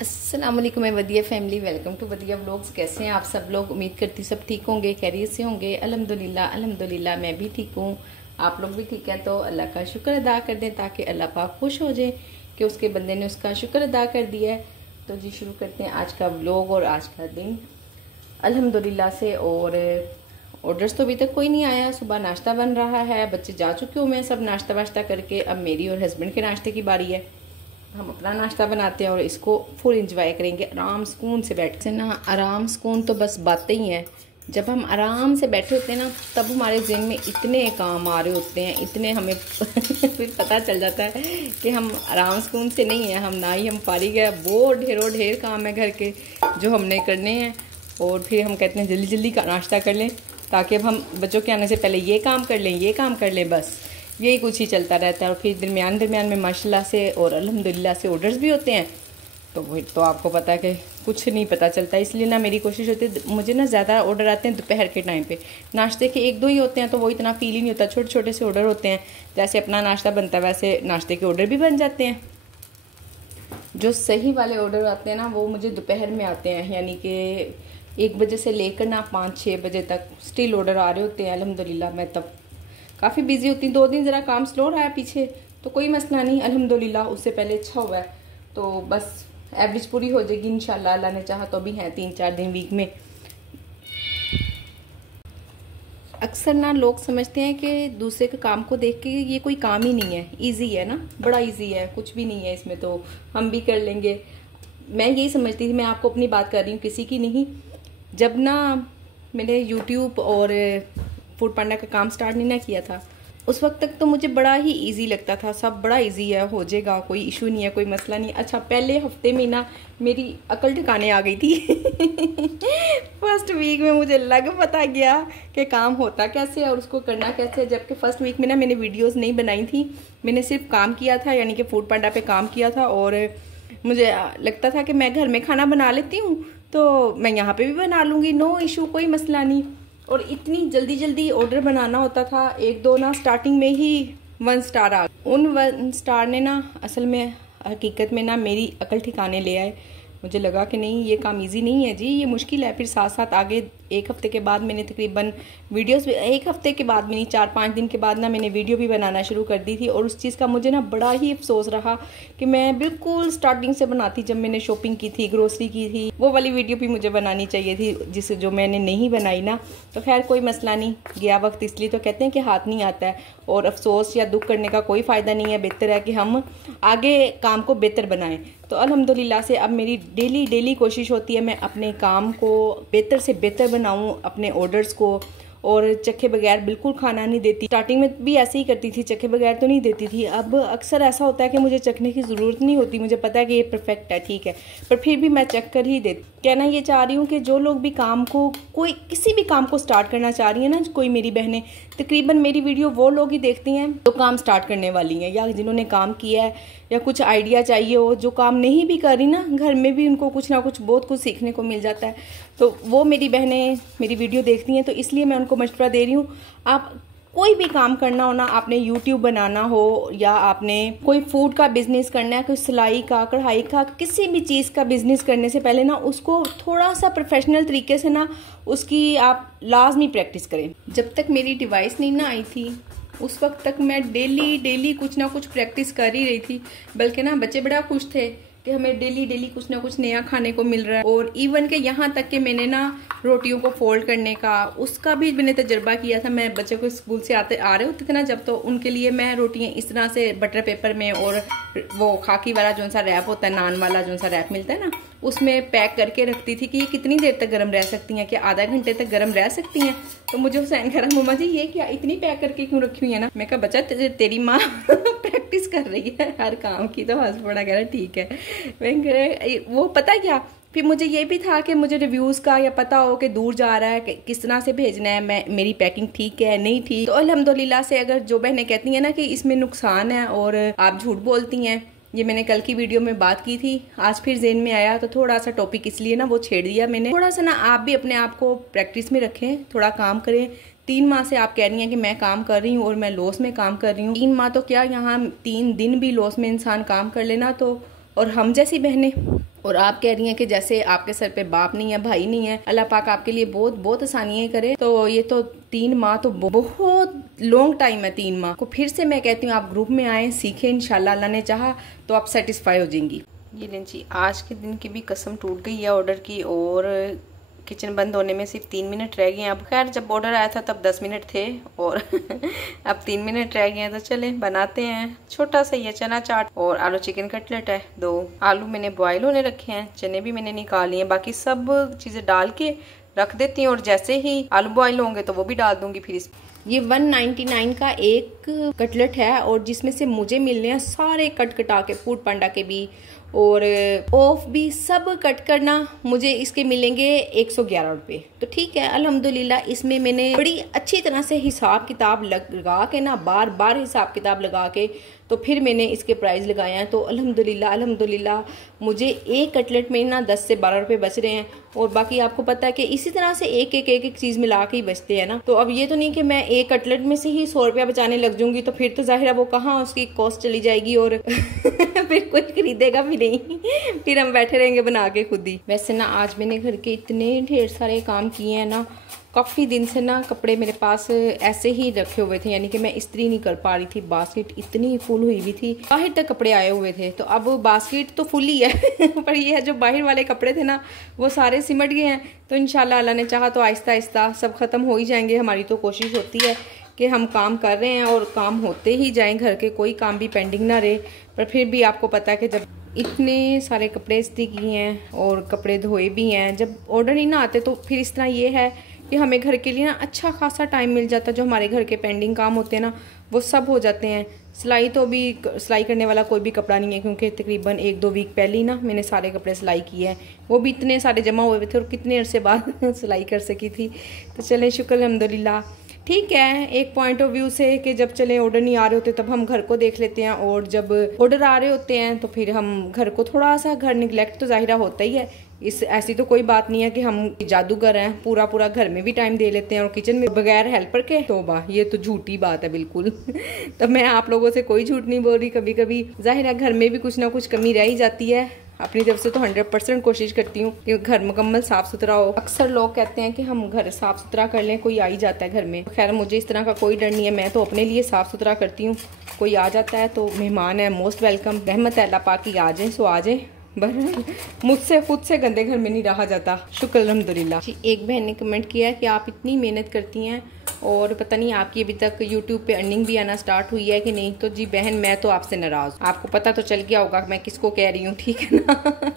अस्सलाम वालेकुम वदिया family, welcome to वदिया vlogs. कैसे हैं आप सब लोग? उम्मीद करती सब ठीक होंगे, खैरियत से होंगे। अल्हम्दुलिल्लाह मैं भी ठीक हूँ, आप लोग भी ठीक हैं। तो अल्लाह का शुक्र अदा कर दें ताकि अल्लाह पाक खुश हो जाए कि उसके बंदे ने उसका शुक्र अदा कर दिया है। तो जी शुरू करते हैं आज का व्लॉग और आज का दिन अल्हम्दुलिल्लाह से। और ऑर्डर्स तो अभी तक कोई नहीं आया। सुबह नाश्ता बन रहा है, बच्चे जा चुके हुए हैं सब नाश्ता वाश्ता करके। अब मेरी और हस्बैंड के नाश्ते की बारी है। हम अपना नाश्ता बनाते हैं और इसको फुल एंजॉय करेंगे आराम सुकून से बैठ से ना। आराम सुकून तो बस बातें ही हैं। जब हम आराम से बैठे होते हैं ना, तब हमारे ज़हन में इतने काम आ रहे होते हैं, इतने हमें फिर पता चल जाता है कि हम आराम सुकून से नहीं है। हम ना ही हम फारिग है, वो ढेरों ढेर काम है घर के जो हमने करने हैं। और फिर हम कहते हैं जल्दी जल्दी का नाश्ता कर लें ताकि अब हम बच्चों के आने से पहले ये काम कर लें, ये काम कर लें। बस यही कुछ ही चलता रहता है। और फिर दरमियान में माशाल्लाह से और अल्हम्दुलिल्लाह से ऑर्डर्स भी होते हैं। तो वही तो आपको पता है कि कुछ नहीं पता चलता। इसलिए ना मेरी कोशिश होती है, मुझे ना ज़्यादा ऑर्डर आते हैं दोपहर के टाइम पे। नाश्ते के एक दो ही होते हैं तो वो इतना फील ही नहीं होता। छोटे छोटे से ऑर्डर होते हैं, जैसे अपना नाश्ता बनता है वैसे नाश्ते के ऑर्डर भी बन जाते हैं। जो सही वाले ऑर्डर आते हैं ना वो मुझे दोपहर में आते हैं, यानी कि 1 बजे से लेकर ना 5-6 बजे तक स्टिल ऑर्डर आ रहे होते हैं। अल्हम्दुलिल्लाह मैं तब काफ़ी बिजी होती हूँ। 2 दिन ज़रा काम स्लो रहा है पीछे, तो कोई मसला नहीं अल्हम्दुलिल्लाह। उससे पहले अच्छा हुआ है तो बस एवरेज पूरी हो जाएगी इंशाल्लाह। अल्लाह ने चाहा तो भी हैं 3-4 दिन वीक में। अक्सर ना लोग समझते हैं कि दूसरे के काम को देख के ये कोई काम ही नहीं है, इजी है ना, बड़ा इजी है, कुछ भी नहीं है इसमें, तो हम भी कर लेंगे। मैं यही समझती थी। मैं आपको अपनी बात कर रही हूँ, किसी की नहीं। जब ना मैंने यूट्यूब और फूड पांडा का काम स्टार्ट नहीं ना किया था, उस वक्त तक तो मुझे बड़ा ही इजी लगता था। सब बड़ा इजी है, हो जाएगा, कोई इशू नहीं है, कोई मसला नहीं। अच्छा पहले हफ्ते में ना मेरी अकल ठिकाने आ गई थी। फर्स्ट वीक में मुझे लग पता गया कि काम होता कैसे और उसको करना कैसे है। जबकि फर्स्ट वीक में ना मैंने वीडियोस नहीं बनाई थी, मैंने सिर्फ काम किया था, यानी कि फूड पांडा पे काम किया था। और मुझे लगता था कि मैं घर में खाना बना लेती हूँ तो मैं यहाँ पे भी बना लूँगी, नो इशू, कोई मसला नहीं। और इतनी जल्दी जल्दी ऑर्डर बनाना होता था। 1-2 ना स्टार्टिंग में ही 1 स्टार आ गए। उन 1 स्टार ने ना असल में हकीकत में ना मेरी अकल ठिकाने ले आए। मुझे लगा कि नहीं ये काम इजी नहीं है जी, ये मुश्किल है। फिर साथ साथ आगे 1 हफ्ते के बाद मैंने तकरीबन वीडियोस, 1 हफ्ते के बाद भी नहीं, 4-5 दिन के बाद ना मैंने वीडियो भी बनाना शुरू कर दी थी। और उस चीज़ का मुझे ना बड़ा ही अफसोस रहा कि मैं बिल्कुल स्टार्टिंग से बनाती, जब मैंने शॉपिंग की थी, ग्रोसरी की थी, वो वाली वीडियो भी मुझे बनानी चाहिए थी, जिस जो मैंने नहीं बनाई ना। तो खैर कोई मसला नहीं, गया वक्त। इसलिए तो कहते हैं कि हाथ नहीं आता है। और अफसोस या दुख करने का कोई फ़ायदा नहीं है। बेहतर है कि हम आगे काम को बेहतर बनाएं। तो अल्हम्दुलिल्लाह से अब मेरी डेली कोशिश होती है मैं अपने काम को बेहतर से बेहतर बनाऊं, अपने ऑर्डर्स को। और चखे बगैर बिल्कुल खाना नहीं देती। स्टार्टिंग में भी ऐसे ही करती थी, चखे बगैर तो नहीं देती थी। अब अक्सर ऐसा होता है कि मुझे चखने की ज़रूरत नहीं होती, मुझे पता है कि ये परफेक्ट है, ठीक है, पर फिर भी मैं चख कर ही देती। कहना ये चाह रही हूँ कि जो लोग भी काम को, कोई किसी भी काम को स्टार्ट करना चाह रही है ना, कोई मेरी बहनें, तकरीबन मेरी वीडियो वो लोग ही देखती हैं जो काम स्टार्ट करने वाली हैं या जिन्होंने काम किया है, या कुछ आइडिया चाहिए हो। जो काम नहीं भी कर रही ना, घर में भी उनको कुछ ना कुछ बहुत कुछ सीखने को मिल जाता है। तो वो मेरी बहनें मेरी वीडियो देखती हैं, तो इसलिए मैं उनको मशवरा दे रही हूँ। आप कोई भी काम करना हो ना, आपने यूट्यूब बनाना हो या आपने कोई फूड का बिजनेस करना है, कोई सिलाई का, कढ़ाई का, किसी भी चीज़ का बिजनेस करने से पहले ना उसको थोड़ा सा प्रोफेशनल तरीके से ना उसकी आप लाजमी प्रैक्टिस करें। जब तक मेरी डिवाइस नहीं ना आई थी उस वक्त तक मैं डेली कुछ ना कुछ प्रैक्टिस कर ही रही थी। बल्कि ना बच्चे बड़ा खुश थे कि हमें डेली कुछ ना कुछ नया खाने को मिल रहा है। और इवन के यहाँ तक कि मैंने ना रोटियों को फोल्ड करने का, उसका भी मैंने तजर्बा किया था। मैं बच्चे को स्कूल से आ रहे होते थे ना जब, तो उनके लिए मैं रोटियाँ इस तरह से बटर पेपर में और वो खाकी वाला जो सा रैप होता है, नान वाला जो सा रैप मिलता है ना, उसमें पैक करके रखती थी कि ये कितनी देर तक गर्म रह सकती हैं, कि आधा घंटे तक गर्म रह सकती हैं। तो मुझे हुसैन कह रहा, मम्मा जी ये क्या इतनी पैक करके क्यों रखी हुई है ना। मैं कहा बच्चा तेरी माँ प्रैक्टिस कर रही है हर काम की। तो हंस पड़ा, कह रहा ठीक है। मैं कह रहा वो पता क्या, फिर मुझे ये भी था कि मुझे रिव्यूज़ का या पता हो कि दूर जा रहा है, किस तरह से भेजना है, मेरी पैकिंग ठीक है नहीं ठीक। तो अल्हम्दुलिल्लाह से अगर जो बहनें कहती हैं ना कि इसमें नुकसान है और आप झूठ बोलती हैं, ये मैंने कल की वीडियो में बात की थी, आज फिर ज़हन में आया तो थोड़ा सा टॉपिक इसलिए ना वो छेड़ दिया मैंने। थोड़ा सा ना आप भी अपने आप को प्रैक्टिस में रखें, थोड़ा काम करें। 3 माह से आप कह रही हैं कि मैं काम कर रही हूँ और मैं लॉस में काम कर रही हूँ। 3 माह तो क्या, यहाँ 3 दिन भी लॉस में इंसान काम कर लेना तो, और हम जैसी बहनें और आप कह रही हैं कि जैसे आपके सर पे बाप नहीं है, भाई नहीं है, अल्लाह पाक आपके लिए बहुत बहुत आसानियां करे। तो ये तो 3 माह तो बहुत लॉन्ग टाइम है। 3 माह को फिर से मैं कहती हूँ आप ग्रुप में आए, सीखें, इंशाल्लाह अल्लाह ने चाहा तो आप सेटिस्फाई हो जाएंगी। ये लें जी, आज के दिन की भी कसम टूट गई है ऑर्डर की, और किचन बंद होने में सिर्फ 3 मिनट रह गए हैं। अब खैर जब ऑर्डर आया था तब 10 मिनट थे और अब 3 मिनट रह गए हैं, तो चले बनाते हैं। छोटा सा ये चना चाट और आलू चिकन कटलेट है। 2 आलू मैंने बॉयल होने रखे हैं, चने भी मैंने निकाल लिए, बाकी सब चीजें डाल के रख देती हूँ और जैसे ही आलू बॉयल होंगे तो वो भी डाल दूंगी। फिर ये 199 का एक कटलेट है और जिसमें से मुझे मिलने हैं सारे कट कटा के, फूड पांडा के भी और ऑफ भी सब कट करना, मुझे इसके मिलेंगे 111 रुपये। तो ठीक है अल्हम्दुलिल्लाह। इसमें मैंने बड़ी अच्छी तरह से हिसाब किताब लगा के ना, बार बार हिसाब किताब लगा के तो फिर मैंने इसके प्राइस लगाए हैं। तो अल्हम्दुलिल्लाह अल्हम्दुलिल्लाह मुझे एक कटलेट में ना 10 से 12 रुपये बच रहे हैं। और बाकी आपको पता है कि इसी तरह से एक एक चीज मिला के ही बचते हैं ना। तो अब ये तो नहीं कि मैं एक कटलेट में से ही 100 रुपया बचाने लग जाऊंगी, तो फिर तो जाहिर है वो कहाँ उसकी कॉस्ट चली जाएगी और फिर कोई खरीदेगा भी नहीं, फिर हम बैठे रहेंगे बना के खुद ही। वैसे ना आज मैंने घर के इतने ढेर सारे काम किए हैं ना, काफ़ी दिन से ना कपड़े मेरे पास ऐसे ही रखे हुए थे, यानी कि मैं इस्त्री नहीं कर पा रही थी। बास्केट इतनी फुल हुई हुई थी, बाहर तक कपड़े आए हुए थे। तो अब बास्केट तो फुल ही है पर ये है जो बाहर वाले कपड़े थे ना वो सारे सिमट गए हैं। तो इंशाल्लाह अल्लाह ने चाहा तो आहिस्ता आहिस्ता सब खत्म हो ही जाएंगे। हमारी तो कोशिश होती है कि हम काम कर रहे हैं और काम होते ही जाएं, घर के कोई काम भी पेंडिंग ना रहे। पर फिर भी आपको पता है कि जब इतने सारे कपड़े इस्त्री किए हैं और कपड़े धोए भी हैं, जब ऑर्डर नहीं ना आते तो फिर इस तरह ये है कि हमें घर के लिए ना अच्छा खासा टाइम मिल जाता है। जो हमारे घर के पेंडिंग काम होते हैं ना वो सब हो जाते हैं। सिलाई तो भी सिलाई करने वाला कोई भी कपड़ा नहीं है, क्योंकि तकरीबन 1-2 वीक पहले ही ना मैंने सारे कपड़े सिलाई किए हैं। वो भी इतने सारे जमा हुए थे और कितने अरसे बाद सिलाई कर सकी थी। तो चलें शुक्र अल्हम्दुलिल्लाह। ठीक है एक पॉइंट ऑफ व्यू से कि जब चले ऑर्डर नहीं आ रहे होते तब हम घर को देख लेते हैं, और जब ऑर्डर आ रहे होते हैं तो फिर हम घर को थोड़ा सा, घर निगलेक्ट तो जाहिर होता ही है। इस ऐसी तो कोई बात नहीं है कि हम जादूगर हैं, पूरा पूरा घर में भी टाइम दे लेते हैं और किचन में बगैर हेल्पर के। तौबा, ये तो झूठी बात है बिल्कुल तो मैं आप लोगों से कोई झूठ नहीं बोल रही। कभी कभी जाहिर है घर में भी कुछ ना कुछ कमी रह ही जाती है। अपनी तरफ से तो 100% कोशिश करती हूँ कि घर मुकम्मल साफ सुथरा हो। अक्सर लोग कहते हैं कि हम घर साफ सुथरा कर लें, कोई आ ही जाता है घर में। खैर मुझे इस तरह का कोई डर नहीं है, मैं तो अपने लिए साफ सुथरा करती हूँ। कोई आ जाता है तो मेहमान है, मोस्ट वेलकम, रहमत है अल्लाह पाक की, आ जाए सो आ जाए। मुझसे खुद से गंदे घर में नहीं रहा जाता, शुक्र अल्हम्दुलिल्लाह। एक बहन ने कमेंट किया है कि आप इतनी मेहनत करती हैं और पता नहीं आपकी अभी तक यूट्यूब पे अर्निंग भी आना स्टार्ट हुई है कि नहीं। तो जी बहन मैं तो आपसे नाराज, आपको पता तो चल गया होगा मैं किसको कह रही हूँ, ठीक है ना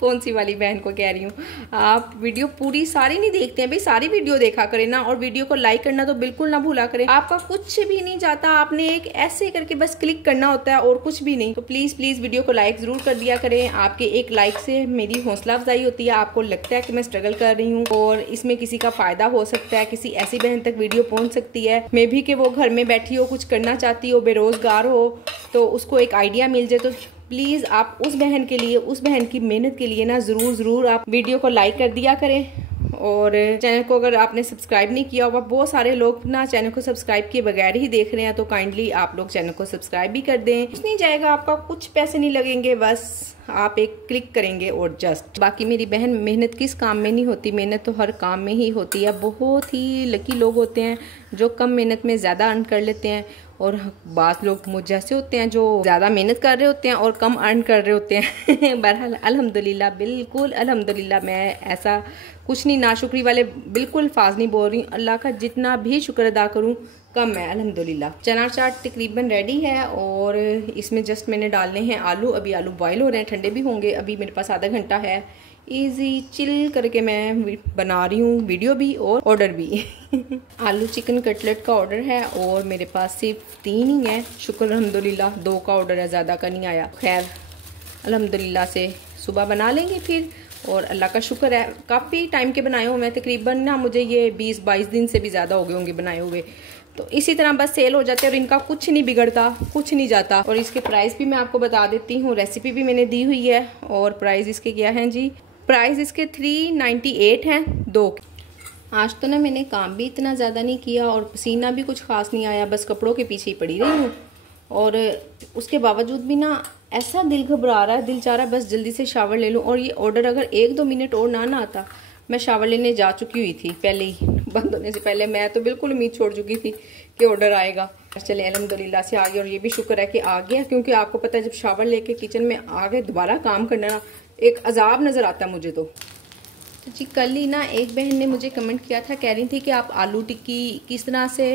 कौन सी वाली बहन को कह रही हूँ। आप वीडियो पूरी सारी नहीं देखते हैं भाई, सारी वीडियो देखा करें ना, और वीडियो को लाइक करना तो बिल्कुल ना भूला करें। आपका कुछ भी नहीं जाता, आपने एक ऐसे करके बस क्लिक करना होता है और कुछ भी नहीं। तो प्लीज प्लीज वीडियो को लाइक जरूर कर दिया करें। आपके एक लाइक से मेरी हौसला अफजाई होती है, आपको लगता है कि मैं स्ट्रगल कर रही हूँ और इसमें किसी का फायदा हो सकता है, किसी ऐसी बहन तक वीडियो पहुंच सकती है मे भी कि वो घर में बैठी हो, कुछ करना चाहती हो, बेरोजगार हो, तो उसको एक आइडिया मिल जाए। तो प्लीज आप उस बहन के लिए, उस बहन की मेहनत के लिए ना जरूर आप वीडियो को लाइक कर दिया करें। और चैनल को अगर आपने सब्सक्राइब नहीं किया हुआ, बहुत सारे लोग ना चैनल को सब्सक्राइब किए बगैर ही देख रहे हैं, तो काइंडली आप लोग चैनल को सब्सक्राइब भी कर दें। कुछ नहीं जाएगा आपका, कुछ पैसे नहीं लगेंगे, बस आप एक क्लिक करेंगे और जस्ट। बाकी मेरी बहन मेहनत किस काम में नहीं होती, मेहनत तो हर काम में ही होती है। बहुत ही लकी लोग होते हैं जो कम मेहनत में ज़्यादा अर्न कर लेते हैं, और बात लोग मुझ जैसे होते हैं जो ज़्यादा मेहनत कर रहे होते हैं और कम अर्न कर रहे होते हैं बहरहाल अल्हम्दुलिल्लाह, बिल्कुल अल्हम्दुलिल्लाह, मैं ऐसा कुछ नहीं, नाशुक्री वाले बिल्कुल फाज नहीं बोल रही। अल्लाह का जितना भी शुक्र अदा करूँ कम है अल्हम्दुलिल्लाह। चना चाट तकरीबन रेडी है और इसमें जस्ट मैंने डालने हैं आलू। अभी आलू बॉयल हो रहे हैं, ठंडे भी होंगे। अभी मेरे पास आधा घंटा है, इजी चिल करके मैं बना रही हूँ वीडियो भी और ऑर्डर भी आलू चिकन कटलेट का ऑर्डर है और मेरे पास सिर्फ 3 ही है, शुक्र अल्हम्दुलिल्लाह। 2 का ऑर्डर है, ज़्यादा का नहीं आया। खैर अल्हम्दुलिल्लाह से सुबह बना लेंगे फिर, और अल्लाह का शुक्र है काफ़ी टाइम के बनाए हुए हैं। तकरीबन ना मुझे ये 20-22 दिन से भी ज़्यादा हो गए होंगे बनाए हुए। तो इसी तरह बस सेल हो जाते हैं और इनका कुछ नहीं बिगड़ता, कुछ नहीं जाता। और इसके प्राइस भी मैं आपको बता देती हूँ, रेसिपी भी मैंने दी हुई है। और प्राइस इसके क्या है जी, प्राइस इसके 398 हैं 2। आज तो ना मैंने काम भी इतना ज़्यादा नहीं किया और पसीना भी कुछ खास नहीं आया, बस कपड़ों के पीछे ही पड़ी रही हूँ। और उसके बावजूद भी ना ऐसा दिल घबरा रहा है, दिल चाह रहा है बस जल्दी से शावर ले लूँ। और ये ऑर्डर अगर 1-2 मिनट और ना आता, मैं शावर लेने जा चुकी हुई थी पहले ही, बंद होने से पहले। मैं तो बिल्कुल उम्मीद छोड़ चुकी थी कि ऑर्डर आएगा। चले अल्हम्दुलिल्लाह से आ गया, और ये भी शुक्र है कि आ गया, क्योंकि आपको पता है जब शावर लेके किचन में आ गए दोबारा काम करना ना एक अजाब नज़र आता है मुझे तो जी। कल ही ना एक बहन ने मुझे कमेंट किया था, कह रही थी कि आप आलू टिक्की किस तरह से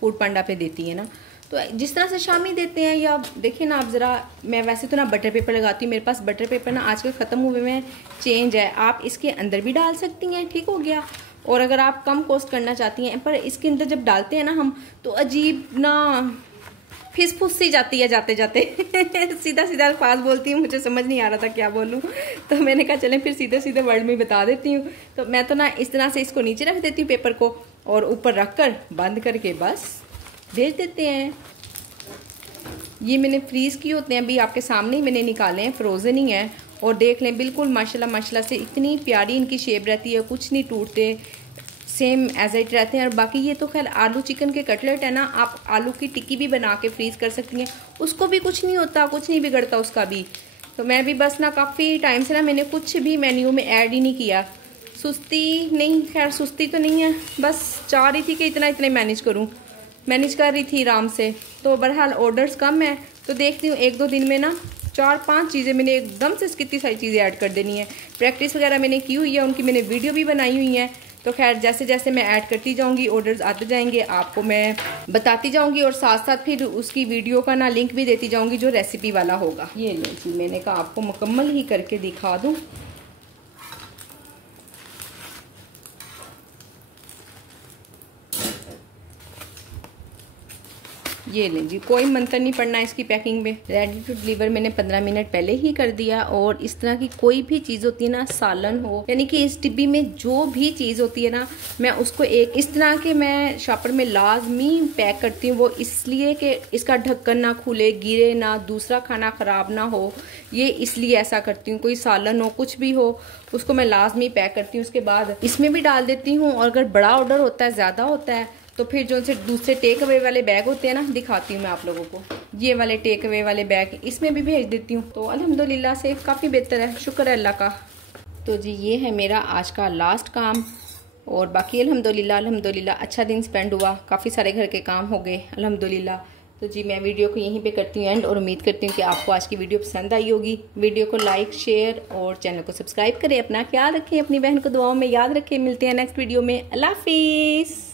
फूड पांडा पे देती है ना, तो जिस तरह से शामी देते हैं, या देखिए ना आप ज़रा, मैं वैसे तो ना बटर पेपर लगाती हूँ, मेरे पास बटर पेपर ना आजकल ख़त्म हुए में चेंज है, आप इसके अंदर भी डाल सकती हैं, ठीक हो गया। और अगर आप कम कॉस्ट करना चाहती हैं, पर इसके अंदर जब डालते हैं ना हम, तो अजीब ना फिस फुस सी जाती है जाते जाते सीधा सीधा अल्फाज बोलती हूँ, मुझे समझ नहीं आ रहा था क्या बोलूँ, तो मैंने कहा चलें फिर सीधे सीधे वर्ड में बता देती हूँ। तो मैं तो ना इस तरह से इसको नीचे रख देती हूँ पेपर को, और ऊपर रख कर बंद करके बस भेज देते हैं। ये मैंने फ्रीज़ किए होते हैं, अभी आपके सामने ही मैंने निकाले हैं, फ्रोज़न ही है। और देख लें बिल्कुल माशाल्लाह माशाल्लाह से इतनी प्यारी इनकी शेप रहती है, कुछ नहीं टूटते, सेम एज इट रहते हैं। और बाकी ये तो खैर आलू चिकन के कटलेट है ना, आप आलू की टिक्की भी बना के फ्रीज़ कर सकती हैं, उसको भी कुछ नहीं होता, कुछ नहीं बिगड़ता उसका भी। तो मैं भी बस ना काफ़ी टाइम से ना मैंने कुछ भी मेन्यू में ऐड ही नहीं किया, सुस्ती नहीं, खैर सुस्ती तो नहीं है, बस चाह रही थी कि इतना इतने मैनेज करूँ, मैनेज कर रही थी आराम से। तो बहरहाल ऑर्डर्स कम है, तो देखती हूँ 1-2 दिन में ना 4-5 चीज़ें मैंने एकदम से कितनी सारी चीज़ें ऐड कर देनी है। प्रैक्टिस वगैरह मैंने की हुई है, उनकी मैंने वीडियो भी बनाई हुई है। तो खैर जैसे जैसे मैं ऐड करती जाऊंगी, ऑर्डर्स आते जाएंगे, आपको मैं बताती जाऊंगी, और साथ साथ फिर उसकी वीडियो का ना लिंक भी देती जाऊंगी जो रेसिपी वाला होगा। ये लो जी, मैंने कहा आपको मुकम्मल ही करके दिखा दूँ। ये लें जी, कोई मंत्र नहीं पड़ना इसकी पैकिंग में। रेडी टू डिलीवर मैंने 15 मिनट पहले ही कर दिया। और इस तरह की कोई भी चीज़ होती है ना, सालन हो, यानी कि इस डिब्बी में जो भी चीज़ होती है ना, मैं उसको एक इस तरह के मैं शॉपर में लाजमी पैक करती हूँ। वो इसलिए कि इसका ढक्कन ना खुले, गिरे ना, दूसरा खाना ख़राब ना हो, ये इसलिए ऐसा करती हूँ। कोई सालन हो, कुछ भी हो, उसको मैं लाजमी पैक करती हूँ। उसके बाद इसमें भी डाल देती हूँ। और अगर बड़ा ऑर्डर होता है, ज़्यादा होता है, तो फिर जो से दूसरे टेक अवे वाले बैग होते हैं ना, दिखाती हूँ मैं आप लोगों को, ये वाले टेक अवे वाले बैग इसमें भी भेज देती हूँ। तो अल्हम्दुलिल्लाह से काफ़ी बेहतर है, शुक्र है अल्लाह का। तो जी ये है मेरा आज का लास्ट काम। और बाकी अल्हम्दुलिल्लाह अल्हम्दुलिल्लाह अच्छा दिन स्पेंड हुआ, काफ़ी सारे घर के काम हो गए अल्हम्दुलिल्लाह। तो जी मैं वीडियो को यहीं पे करती हूँ एंड, और उम्मीद करती हूँ कि आपको आज की वीडियो पसंद आई होगी। वीडियो को लाइक, शेयर और चैनल को सब्सक्राइब करें। अपना ख्याल रखें, अपनी बहन को दुआओं में याद रखें। मिलते हैं नेक्स्ट वीडियो में। अल्लाह हाफिज़।